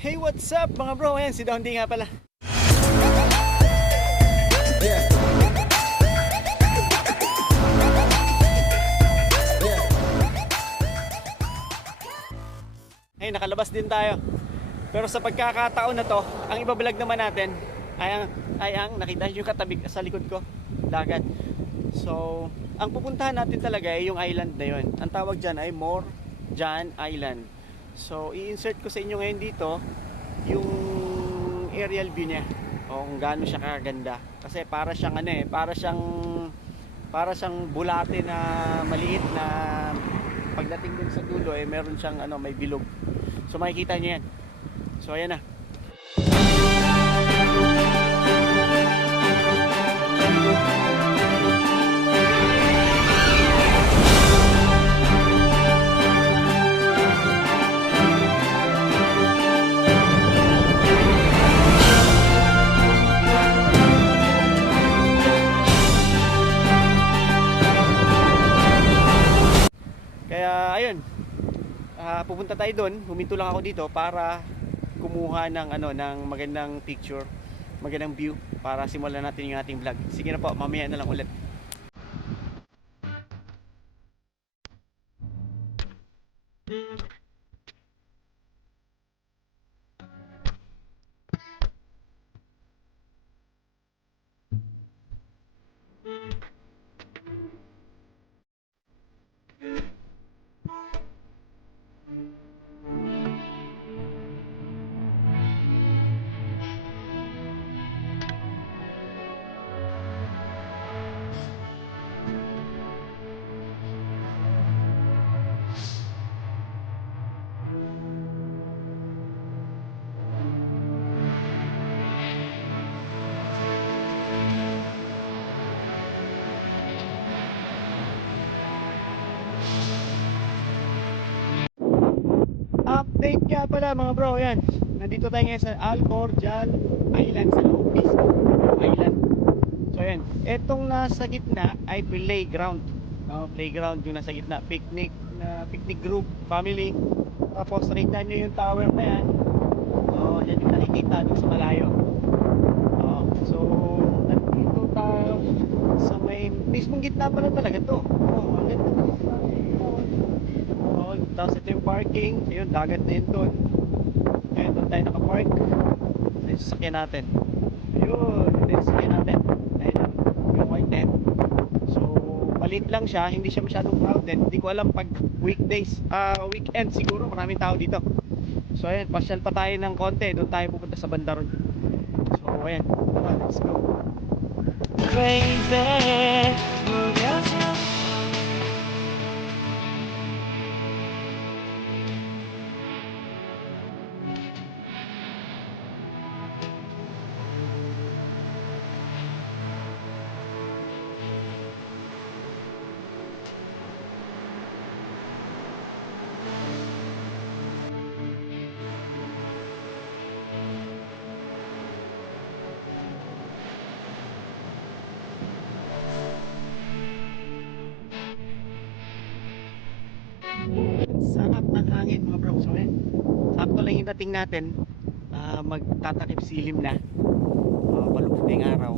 Hey, what's up mga bro? Ayan, si Dondi nga pala. Hey, nakalabas din tayo. Pero sa pagkakataon na to, ang ibablog naman natin ay ang nakita nyo yung katabi sa likod ko, dagat. So, ang pupuntahan natin talaga ay yung island na yun. Ang tawag dyan ay Morjan Island. So, i-insert ko sa inyo ngayon dito yung aerial view niya. O kung gaano siya kaganda. Kasi para siyang para siyang bulate na maliit na pagdating dun sa dulo meron siyang may bilog. So makikita niyo yan. So ayan na. Kaya ayun, pupunta tayo doon. Huminto lang ako dito para kumuha ng magandang picture, magandang view para simulan natin yung ating vlog. Sige na po, mamaya na lang ulit. Update nga pala mga bro, yan. Nandito tayo ngayon sa Morjan Island, sa loob mismo island. So yan, etong nasa gitna ay playground. Playground yung nasa gitna, picnic group, family. Tapos nakita nyo yung tower na yan. Yan yung nakikita doon sa malayo. So nandito tayo sa may mismong gitna pala talaga to. Ang ganda. Tapos ito yung parking, ayun, dagat na yun doon. Ayun, doon tayo nakapark. Ito yung sasakyan natin. Ayun, ito yung sasakyan natin. Ayun, yung white net. So, maliit lang siya, hindi siya masyadong crowded. Hindi ko alam pag weekdays, weekend siguro, maraming tao dito. So, ayun, pasyal pa tayo ng konti. Doon tayo pupunta sa banda ron. So, ayun, let's go. Crazy, move yourself. Sarap ng hangin mga bro. So yan, sakto lang yung dating natin. Magtatakip silim na, palubog na yung araw.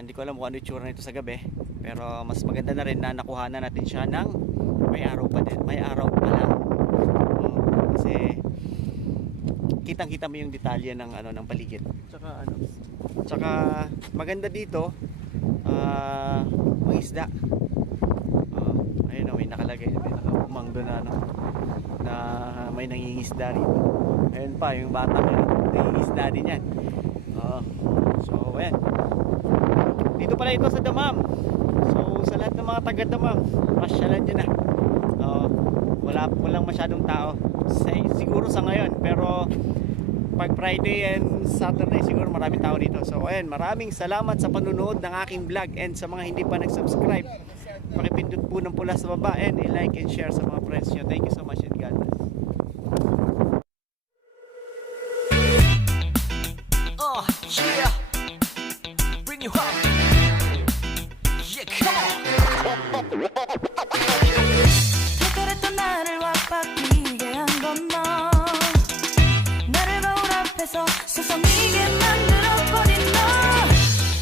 Hindi ko alam kung ano yung tsura nito sa gabi, pero mas maganda na rin na nakuhanan natin siya ng may araw pa din, may araw pa lang. Kasi kitang kita mo yung detalye ng ng paligid. Tsaka maganda dito, may isda. Ayun, may nakalagay, may nakaumang doon na may nangingisda rito. Ayun pa, yung bata may nangingisda din yan. So ayan, dito pala ito sa Damam. So sa lahat ng mga taga Damam, pasyalan nyo na. Walang masyadong tao siguro sa ngayon, pero pag Friday and Saturday siguro maraming tao dito. So ayan, maraming salamat sa panunood ng aking vlog, and sa mga hindi pa nag-subscribe, pakipindot po ng pula sa baba and i-like and share sa mga friends nyo. Thank you so much and God bless. Yeah, bring you home. Yeah, come on. 특별했던 나를 와빠지게 한 건 너. 앞에서 서성이게